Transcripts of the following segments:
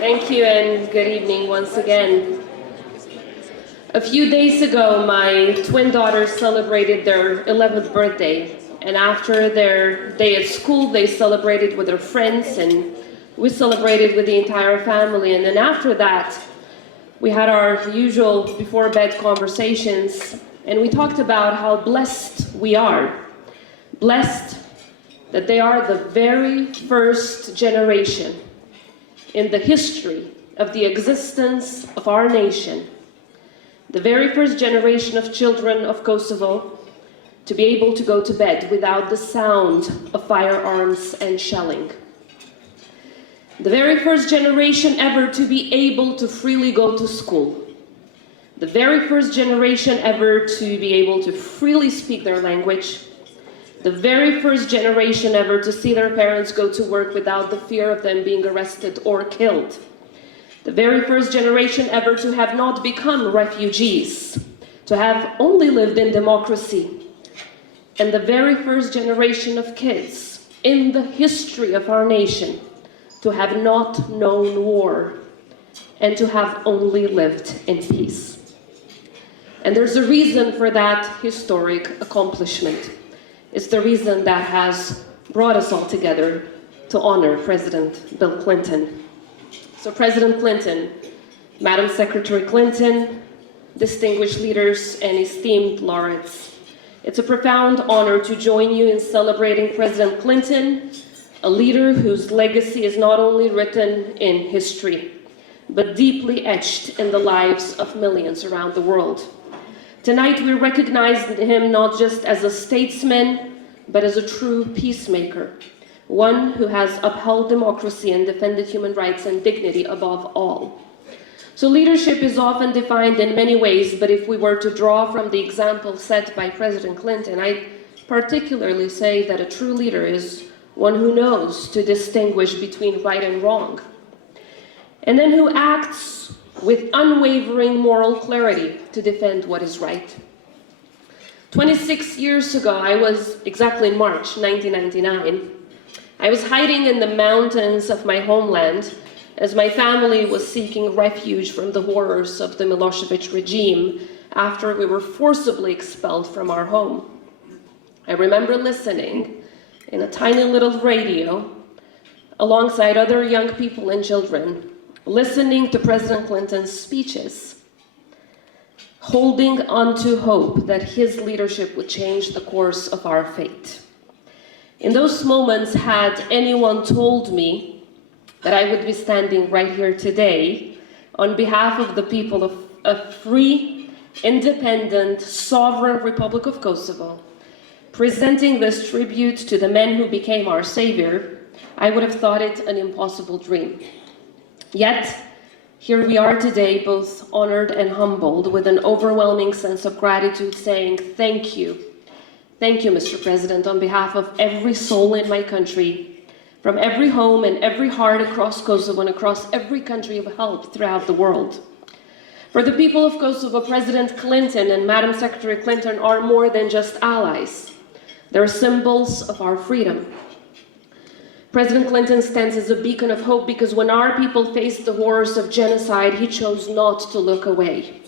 Thank you and good evening once again. A few days ago, my twin daughters celebrated their 11th birthday, and after their day at school, they celebrated with their friends, and we celebrated with the entire family. And then after that, we had our usual before-bed conversations, and we talked about how blessed we are. Blessed that they are the very first generation in the history of the existence of our nation, the very first generation of children of Kosovo to be able to go to bed without the sound of firearms and shelling. The very first generation ever to be able to freely go to school. The very first generation ever to be able to freely speak their language. The very first generation ever to see their parents go to work without the fear of them being arrested or killed. The very first generation ever to have not become refugees, to have only lived in democracy. And the very first generation of kids in the history of our nation to have not known war and to have only lived in peace. And there's a reason for that historic accomplishment. It's the reason that has brought us all together to honor President Bill Clinton. So President Clinton, Madam Secretary Clinton, distinguished leaders and esteemed laureates, it's a profound honor to join you in celebrating President Clinton, a leader whose legacy is not only written in history, but deeply etched in the lives of millions around the world. Tonight we recognize him not just as a statesman, but as a true peacemaker, one who has upheld democracy and defended human rights and dignity above all. So leadership is often defined in many ways, but if we were to draw from the example set by President Clinton, I'd particularly say that a true leader is one who knows to distinguish between right and wrong, and then who acts with unwavering moral clarity to defend what is right. 26 years ago, I was exactly in March 1999. I was hiding in the mountains of my homeland as my family was seeking refuge from the horrors of the Milosevic regime after we were forcibly expelled from our home. I remember listening in a tiny little radio alongside other young people and children, listening to President Clinton's speeches, holding on to hope that his leadership would change the course of our fate. In those moments, had anyone told me that I would be standing right here today on behalf of the people of a free, independent, sovereign Republic of Kosovo, presenting this tribute to the men who became our savior, I would have thought it an impossible dream. Yet, here we are today, both honored and humbled, with an overwhelming sense of gratitude, saying thank you. Thank you, Mr. President, on behalf of every soul in my country, from every home and every heart across Kosovo and across every country of help throughout the world. For the people of Kosovo, President Clinton and Madam Secretary Clinton are more than just allies. They're symbols of our freedom. President Clinton stands as a beacon of hope because when our people faced the horrors of genocide, he chose not to look away.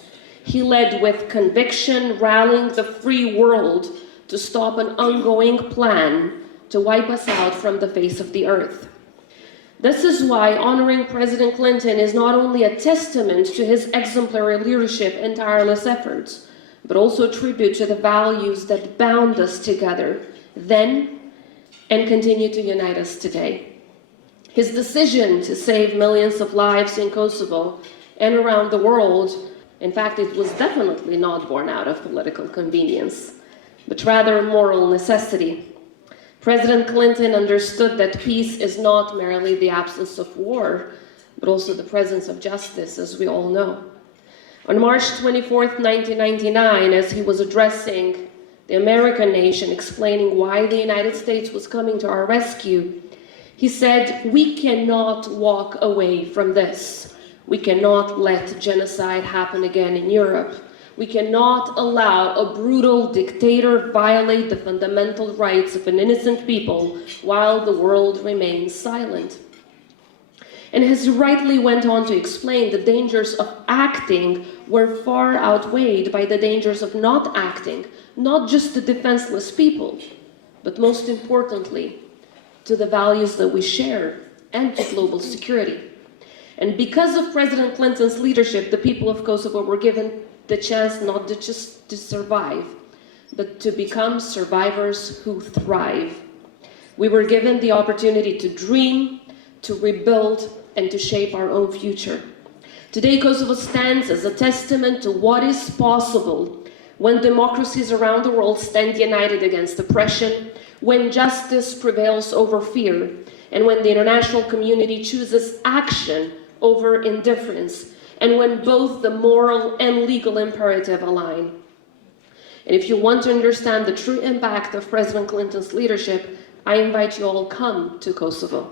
He led with conviction, rallying the free world to stop an ongoing plan to wipe us out from the face of the earth. This is why honoring President Clinton is not only a testament to his exemplary leadership and tireless efforts, but also a tribute to the values that bound us together then and continue to unite us today. His decision to save millions of lives in Kosovo and around the world, in fact, it was definitely not born out of political convenience, but rather moral necessity. President Clinton understood that peace is not merely the absence of war, but also the presence of justice, as we all know. On March 24th, 1999, as he was addressing the American nation, explaining why the United States was coming to our rescue, he said, "We cannot walk away from this. We cannot let genocide happen again in Europe. We cannot allow a brutal dictator violate the fundamental rights of an innocent people while the world remains silent." And as he rightly went on to explain, the dangers of acting were far outweighed by the dangers of not acting, not just to defenseless people, but most importantly, to the values that we share and to global security. And because of President Clinton's leadership, the people of Kosovo were given the chance not to just to survive, but to become survivors who thrive. We were given the opportunity to dream, to rebuild, and to shape our own future. Today, Kosovo stands as a testament to what is possible when democracies around the world stand united against oppression, when justice prevails over fear, and when the international community chooses action over indifference, and when both the moral and legal imperative align. And if you want to understand the true impact of President Clinton's leadership, I invite you all come to Kosovo.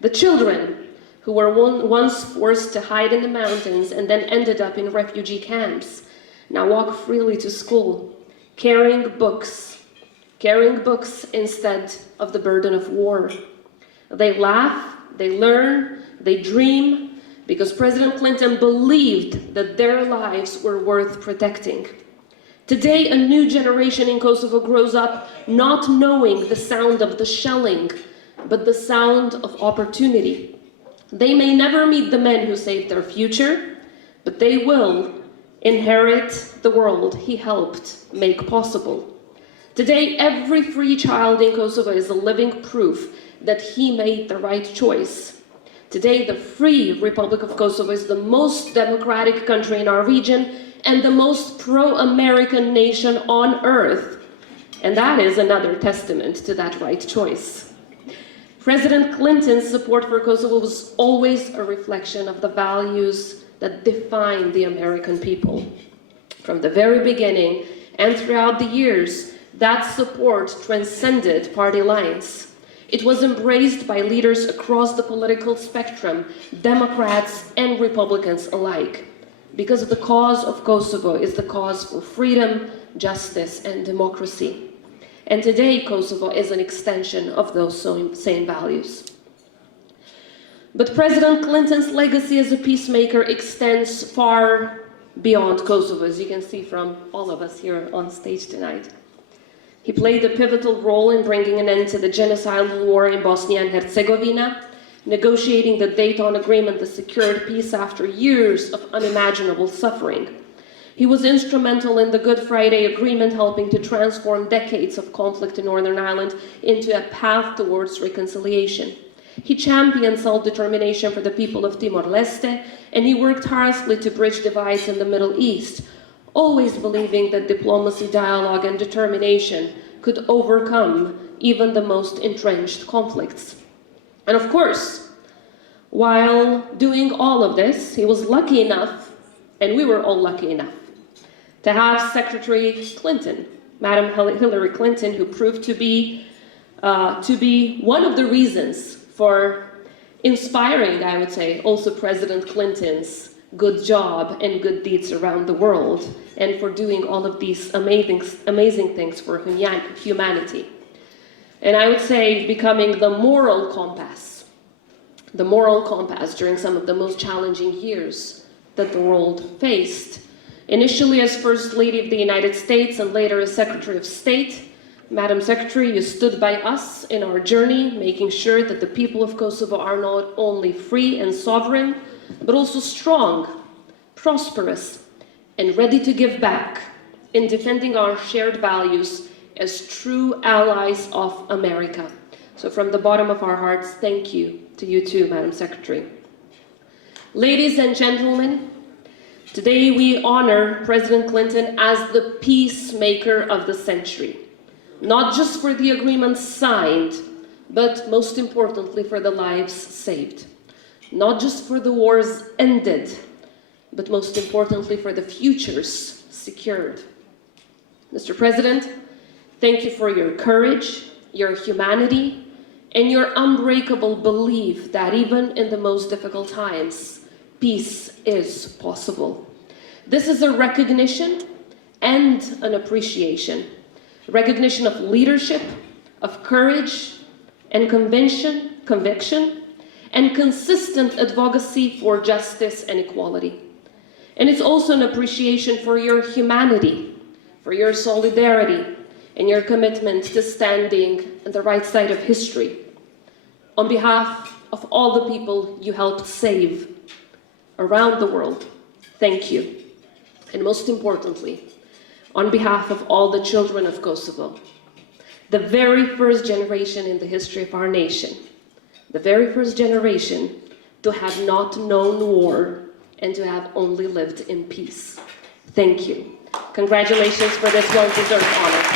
The children who were once forced to hide in the mountains and then ended up in refugee camps now walk freely to school, carrying books instead of the burden of war. They laugh, they learn, they dream, because President Clinton believed that their lives were worth protecting. Today, a new generation in Kosovo grows up not knowing the sound of the shelling, but the sound of opportunity. They may never meet the men who saved their future, but they will inherit the world he helped make possible. Today, every free child in Kosovo is a living proof that he made the right choice. Today, the Free Republic of Kosovo is the most democratic country in our region and the most pro-American nation on earth. And that is another testament to that right choice. President Clinton's support for Kosovo was always a reflection of the values that define the American people. From the very beginning and throughout the years, that support transcended party lines. It was embraced by leaders across the political spectrum, Democrats and Republicans alike, because the cause of Kosovo is the cause for freedom, justice, and democracy. And today, Kosovo is an extension of those same values. But President Clinton's legacy as a peacemaker extends far beyond Kosovo, as you can see from all of us here on stage tonight. He played a pivotal role in bringing an end to the genocidal war in Bosnia and Herzegovina, negotiating the Dayton Agreement that secured peace after years of unimaginable suffering. He was instrumental in the Good Friday Agreement, helping to transform decades of conflict in Northern Ireland into a path towards reconciliation. He championed self-determination for the people of Timor-Leste, and he worked tirelessly to bridge divides in the Middle East, always believing that diplomacy, dialogue, and determination could overcome even the most entrenched conflicts. And of course, while doing all of this, he was lucky enough, and we were all lucky enough, to have Secretary Clinton, Madam Hillary Clinton, who proved to be one of the reasons for inspiring, I would say, also President Clinton's good job and good deeds around the world, and for doing all of these amazing things for humanity. And I would say becoming the moral compass during some of the most challenging years that the world faced. Initially as First Lady of the United States and later as Secretary of State, Madam Secretary, you stood by us in our journey, making sure that the people of Kosovo are not only free and sovereign, but also strong, prosperous, and ready to give back in defending our shared values as true allies of America. So from the bottom of our hearts, thank you to you too, Madam Secretary. Ladies and gentlemen, today we honor President Clinton as the peacemaker of the century, not just for the agreements signed, but most importantly for the lives saved. Not just for the wars ended, but most importantly for the futures secured. Mr. President, thank you for your courage, your humanity, and your unbreakable belief that even in the most difficult times, peace is possible. This is a recognition and an appreciation. Recognition of leadership, of courage and conviction, and consistent advocacy for justice and equality. And it's also an appreciation for your humanity, for your solidarity, and your commitment to standing on the right side of history. On behalf of all the people you helped save around the world, thank you. And most importantly, on behalf of all the children of Kosovo, the very first generation in the history of our nation, the very first generation to have not known war and to have only lived in peace. Thank you. Congratulations for this well-deserved honor.